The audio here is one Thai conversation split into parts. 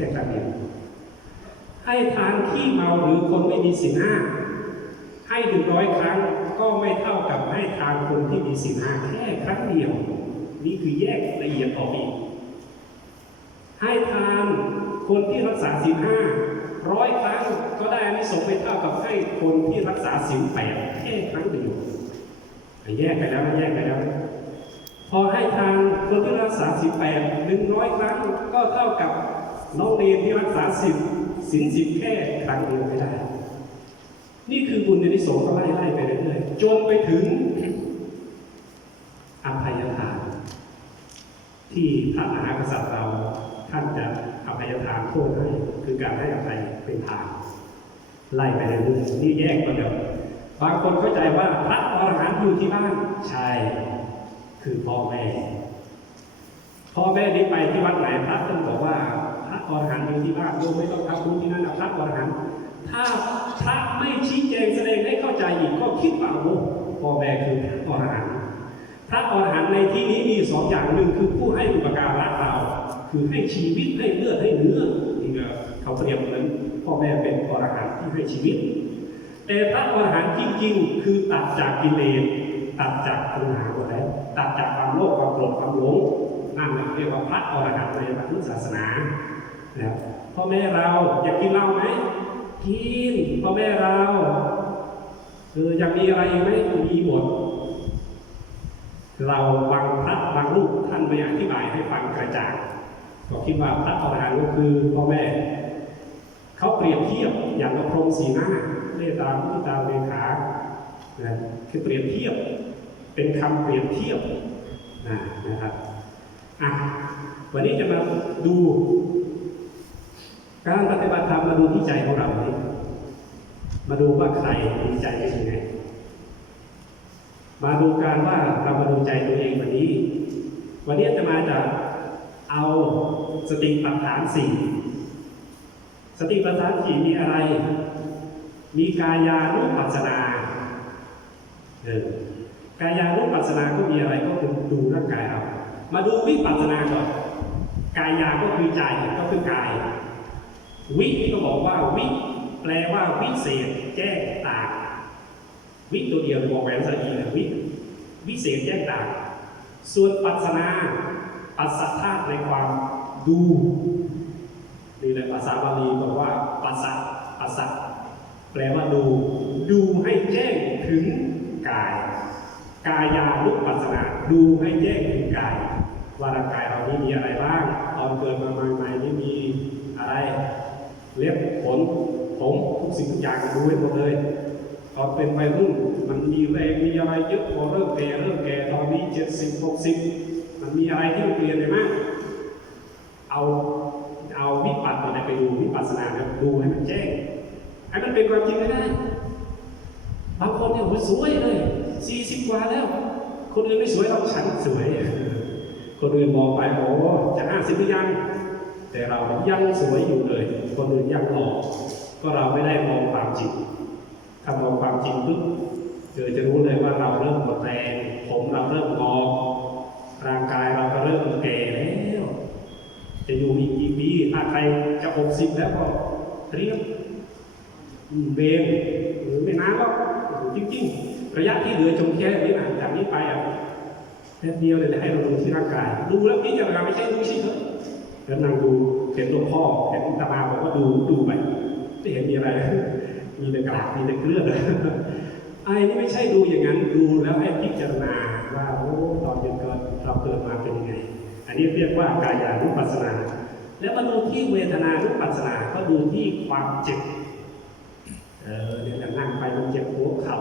ค่ครั้งเดียวให้ทานขี้เมาหรือคนไม่มีศีลห้าให้100 ครั้งก็ไม่เท่ากับให้ทานคนที่มีศีลห้าแค่ครั้งเดียวนี่คือแยกละเอียดออกอีกให้ทานคนที่รักษาศีลห้า100 ครั้งก็ได้อานิสงส์ไม่เท่ากับให้คนที่รักษาศีล8แค่ครั้งเดียวแยกไปแล้วพอให้ทานคนที่รักษาศีล8 100 ครั้งก็เท่ากับน้องเนรที่รักษาศีล10แค่ครั้งเดียวไม่ได้นี่คือบุญอานิสงส์ก็ไล่ไปเรื่อยๆจนไปถึงอภัยทานที่พระมหากษัตริย์เราท่านจะอภัยทานโทษให้คือการให้อภัยเป็นทานไล่ไปเรื่อยๆนี่แยกมาเดี๋ยวบางคนเข้าใจว่าพระอรหันต์อยู่ที่บ้านใช่คือพ่อแม่นี่ไปที่วัดไหนพระท่านบอกว่าพระอรหันต์อยู่ที่บ้านโยมไม่ต้องทำบุญที่นั่นนะพระอรหันต์ถ้าพระไม่ชี้แจงแสดงให้เข้าใจอีกก็คิดว่าโอ้พ่อแม่คือพระอรหันต์พระอรหันต์ในที่นี้มี2 อย่างหนึ่งคือผู้ให้อุปการะเราคือให้ชีวิตให้เลือดให้เนื้อนี่ก็เขาเปรียบเหมือนพ่อแม่เป็นอรหันต์ที่ให้ชีวิตแต่พระอรหันต์จริงๆคือตัดจากกิเลสตัดจากปัญหาหมดแล้วตัดจากความโลภความโกรธความหลงนั่นเรียกว่าพระอรหันต์ในพระพุทธศาสนานะครับพ่อแม่เราอยากกินเหล้าไหมกินพ่อแม่เราอยากมีอะไรไหมมีหมดเราบางรูปท่านไม่อธิบายให้ฟังกระจ่างก็คิดว่าพระอรหันต์ก็คือพ่อแม่เขาเปรียบเทียบอย่างกับพรหมสีหน้าเมตตามุทิตาเบกขาคือเปรียบเทียบเป็นคำเปรียบเทียบนะครับวันนี้จะมาดูการปฏิบัติธรรมมาดูที่ใจของเราเนี่ยมาดูว่าใครมีใจเป็นยังไงมาดูการว่าเรามาดูใจตัวเองวันนี้จะมาจากเอาสติปัฏฐาน 4สติปัฏฐาน 4มีอะไรมีกายานุปัสสนากายานุปัสสนาก็มีอะไรก็คือดูร่างกายเรามาดูวิปัสสนาก่อนกายาก็คือใจก็คือกายวิก็บอกว่าวิแปลว่าวิเศษแจ้งต่างวิตัวเดียวบอกแหวนสระอีนะวิเศษแจ้งต่างส่วนปัสสนาปัสสัทธาในความดูนี่แหละภาษาบาลีบอกว่าปัสสัทแปลว่าดูให้แจ้งถึงกายกายานุปัสสนาดูให้แจ้งถึงกายว่าร่างกายเรานี้มีอะไรบ้างตอนเกิดมาใหม่ๆนี่มีอะไรเล็บขนผมทุกสิ่งทุกอย่างดูให้หมดเลยตอนเป็นวัยรุ่นมันมีแรงมีอะไรเยอะพอเริ่มแก่ตอนนี้70-60มันมีอะไรที่เปลี่ยนไปมากเอาวิปัสสนาไปดูวิปัสสนาดูให้มันแจ้งให้มันเป็นความจริงได้บางคนเนี่ยสวยเลย40 กว่าแล้วคนอื่นไม่สวยเราฉันสวยคนอื่นมองไปโอ้จะ50หรือยังแต่เรายังสวยอยู่เลยคนอื่นยังหล่อก็เราไม่ได้มองความจริงถ้ามองความจริงปุ๊บจะรู้เลยว่าเราเริ่มหมดแรงผมเราเริ่มงอร่างกายเราก็เริ่มแก่แล้วจะอยู่อีกกี่ปีถ้าใครจะ60แล้วก็เตรียมเบนหรือไม่นานหรอกจริงๆระยะที่เหลือจงแค่นี้นะจากนี้ไปแค่เดียวเลยให้เราดูที่ร่างกายดูแล้วนี่จะไม่ใช่ดูชิเถอะแล้วนั่งดูเห็นหลวงพ่อเห็นตามาบอกว่าดูไปไม่เห็นมีอะไรมีแต่กระดาษมีแต่เกลือไอ้นี่ไม่ใช่ดูอย่างนั้นดูแล้วให้พิจารณาว่าโอ้ตอนเราเกิดมาเป็นยังไงอันนี้เรียกว่ากายานุปัสสนาแล้วมาดูที่เวทนานุปัสสนาก็ดูที่ความเจ็บเนี่ยนั่งไปมันเจ็บหัวเข่า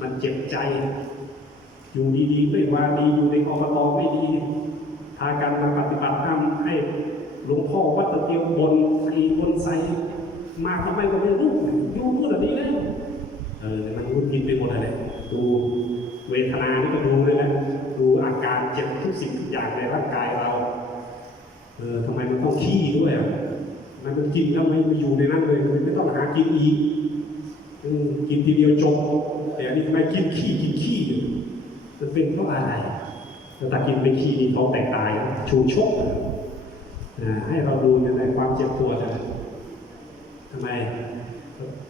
มันเจ็บใจอยู่ดีๆไม่ว่าดีอยู่ในอบตไม่ดีพากันมาปฏิบัติธรรมให้หลวงพ่อวัดตะเกียบบนใสมาทำไมก็ไม่รู้อยู่พูดแบบนี้เลยแต่มันรู้กินไปหมดเลยดูเวทนานี่ก็ดูเลยแหละดูอาการเจ็บทุกสิ่งทุกอย่างในร่างกายเราทำไมมันต้องขี้ด้วยมันกินแล้วไม่อยู่ในนั้นเลยไม่ต้องหากินอีกกินทีเดียวจบแต่อันนี้ทำไมกินขี้มันเป็นเพราะอะไรแต่กินไปขี้นี่เขาแตกตายชูชก ให้เราดูอยู่ในความเจ็บปวดทำไม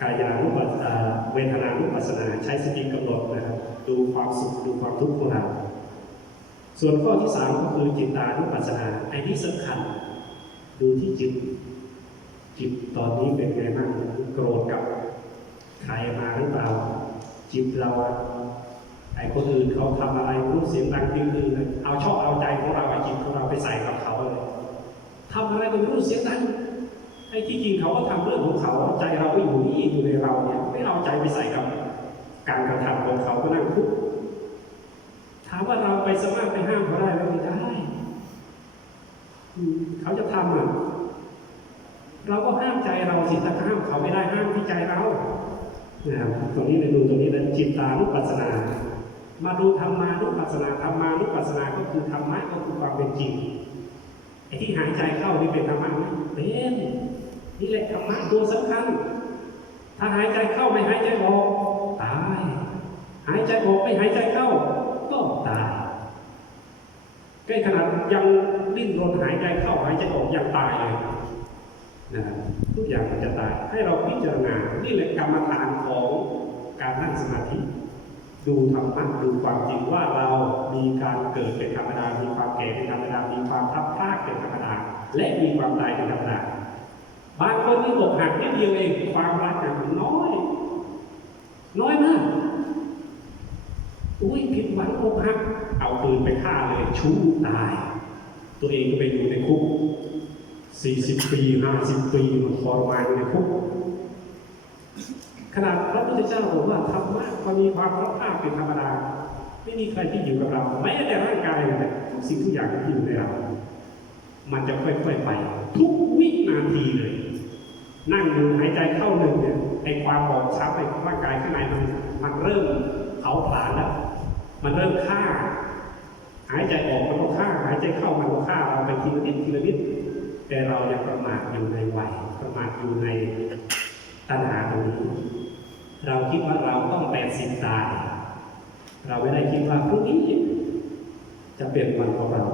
กายานุปัสสนาเวทนานุปัสสนาใช้สติกำหนดนะครับดูความสุขดูความทุกข์ของเราส่วนข้อที่3ก็คือจิตตานุปัสสนาไอ้ที่สำคัญดูที่จิตตอนนี้เป็นไงบ้างโกรธกับใครมาหรือเปล่าจิตเราไอ้คนอื่นเขาทำอะไรพูดเสียงดังจริงๆเอาชอบเอาใจของเราจิตของเราไปใส่กับเขาเลยทำอะไรก็ไม่รู้เสียงดังไอ้ที่จริงเขาก็ทำเรื่องของเขาใจเราก็อยู่นี่อยู่ในเราเนี่ยไม่เอาใจไปใส่กับการกระทำของเขาก็นั่งทุกข์ถามว่าเราไปสามารถไปห้ามเขาได้ไหมไม่ได้เขาจะทำเราก็ห้ามใจเราสิถ้าห้ามเขาไม่ได้ห้ามที่ใจเราตรงนี้เลยดูตรงนี้นะจิตตานุปัสสนามาดูธรรมานุปัสสนาธรรมานุปัสสนาก็คือธรรมะก็คือความเป็นจริงไอ้ที่หายใจเข้านี่เป็นธรรมะไหมเป็นนี่แหละธรรมะตัวสำคัญถ้าหายใจเข้าไม่หายใจออกตายหายใจออกไม่หายใจเข้าก็ตายใกล้ขนาดยังดิ้นรนหายใจเข้าหายใจออกยังตายเลยนะทุกอย่างมันจะตายให้เราพิจารณานี่แหละกรรมฐานของการนั่งสมาธิดูธรรมะดูความจริงว่าเรามีการเกิดเป็นธรรมดามีความแก่เป็นธรรมดามีความพัดพลาดเป็นธรรมดาและมีความตายเป็นธรรมดาบางคนนี่อกหักนิดเดียวเองความรักมันน้อยมากอุ้ยผิดหวังอกหักเอาปืนไปฆ่าเลยชู้ตายตัวเองก็ไปอยู่ในคุก40 ปี50 ปีมันทรมานในคุกขนาดพระพุทธเจ้าบอกว่าธรรมะมันมีความรับภาพเป็นธรรมดาไม่มีใครที่อยู่กับเราแม้แต่ร่างกายเลยทุกสิ่งทุกอย่างที่อยู่ในเรามันจะค่อยๆไปทุกวินาทีเลยนั่งอยู่หายใจเข้าหนึ่งเนี่ยไอ้ความบอบช้ำในร่างกายข้างในมันเริ่มเผาผลาญแล้วมันเริ่มฆ่าหายใจออกมันก็ฆ่าหายใจเข้ามันก็ฆ่าเราไปทีละนิดแต่เรายังประมาทอยู่ในวัยประมาทอยู่ในตัณหาตรงนี้เราคิดว่าเราต้อง80ตายเราไม่ได้คิดว่าพรุ่งนี้จะเป็นวันของเรา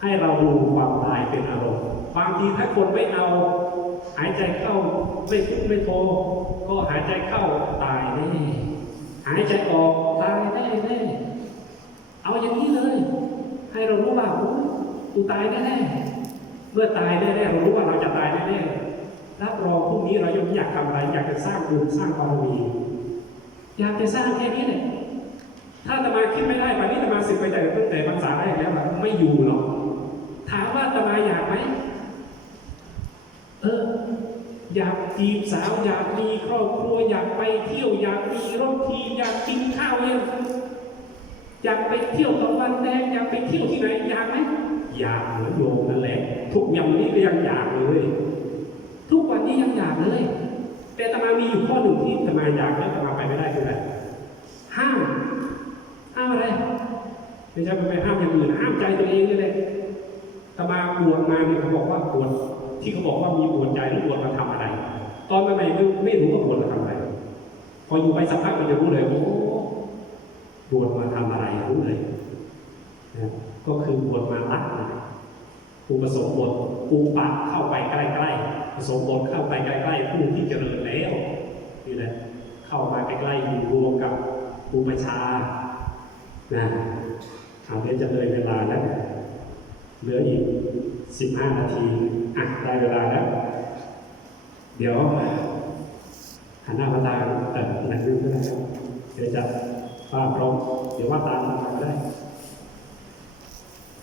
ให้เราดูความตายเป็นอารมณ์บางทีถ้าคนไม่เอาหายใจเข้าไม่พุทไม่โทก็หายใจเข้าตายแน่หายใจออกตายแน่เอาอย่างนี้เลยให้เรารู้ว่ากูตายแน่เมื่อตายแน่เรารู้ว่าเราจะตายแน่รับรองพรุ่งนี้เรายังอยากทำอะไรอยากจะสร้างบุญสร้างบารมีอยากจะสร้างแค่นี้แหละถ้าอาตมาคิดไม่ได้วันนี้อาตมาสึกไปแต่ตั้งแต่พรรษาแรกแล้วไม่อยู่หรอกถามว่าอาตมาอยากไหมอยากจีบสาวอยากมีครอบครัวอยากไปเที่ยวอยากมีรถทีอยากกินข้าวเองอยากไปเที่ยวตะวันแดงอยากไปเที่ยวที่ไหนอยากไหมอยากเหมือนโยมนั่นแหละทุกอย่างนี้ก็ยังอยากเลยทุกวันนี้ยังอยากเลยแต่อาตมามีอยู่ข้อหนึ่งที่อาตมาอยากแล้วอาตมาไปไม่ได้คืออะไรห้ามอะไรไม่ใช่ไปห้ามอย่างอื่นห้ามใจตัวเองนี่แหละอาตมาบวชมาเนี่ยเขาบอกว่าบวชที่เขาบอกว่ามีบวชใจหรือบวชมาทำอะไรตอนใหม่ๆไม่รู้ว่าบวชมาทำอะไรพออยู่ไปสักพักมันจะรู้เลยโอ้บวชมาทำอะไรรู้เลยก็คือบวชมาตัดกูผสมบทกูปัดเข้าไปใกล้ๆผสมบทเข้าไปใกล้ๆผู้ที่เจริญแล้วนี่แหละเข้ามาใกล้ๆอยู่รวมกับกูประชาเอาเดี๋ยวจะเลยเวลาแล้วเหลืออีก15 นาทีได้เวลาแล้วเดี๋ยวหันหน้ามาตาหนักนึงก็ได้เดี๋ยวจะว่าพร้อมเดี๋ยวว่าตามมาได้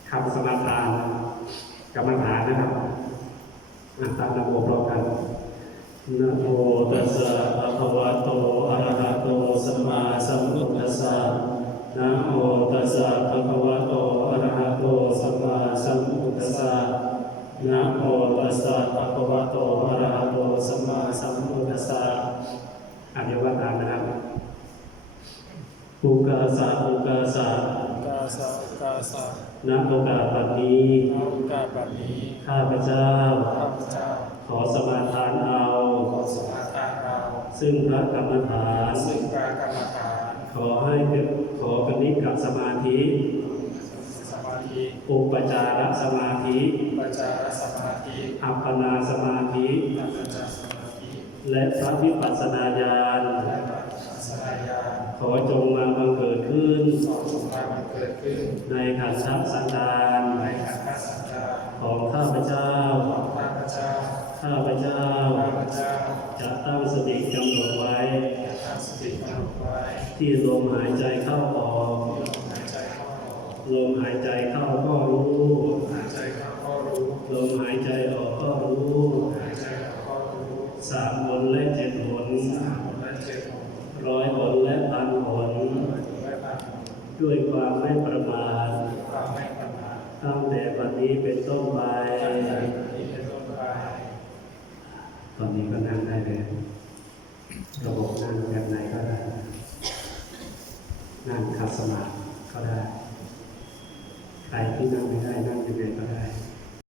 คำสมาทานกรรมฐานนะครับตามนะโมพร้อมกันนะโมตัสสะภะคะวะโตอะระหะโตสัมมาสัมพุทธัสสะนะโมตัสสะภะคะวะโตอะระหะโตสัมมาสัมพุทธัสสะนะโมตัสสะภะคะวะโตอะระหะโตสัมมาสัมพุทธัสสะเดี๋ยวว่าตามนะครับอุกาสะณโอกาสบัดนี้ข้าพเจ้าขอสมาทานเอาซึ่งพระกรรมฐานขอปณิกสมาธิ อุปจารสมาธิ ปัจจารสมาธิ อัปปนาสมาธิ อัปปนาสมาธิ และพระวิปัสสนาญาณ และปัจจารญาณ ขอจงมาบังเกิดขึ้น สองสงครามมันเกิดขึ้น ในขันธสันดาน ในขันธสันดาน ของข้าพเจ้า ของข้าพเจ้า ข้าพเจ้า ข้าพเจ้า จะตั้งสติกำหนดไว้ จะทำสติกำหนดไว้ ที่ลมหายใจเข้าออก ที่ลมหายใจเข้าออก ลมหายใจเข้าก็รู้ หายใจเข้าก็รู้ ลมหายใจออกก็รู้ หายใจออกก็รู้ สามหนและเจ็ดหน สามหนและเจ็ดหน ร้อยหนและพันหน และพัน ด้วยความไม่ประมาท ความไม่ประมาท ตั้งแต่บัดนี้เป็นต้นไป ต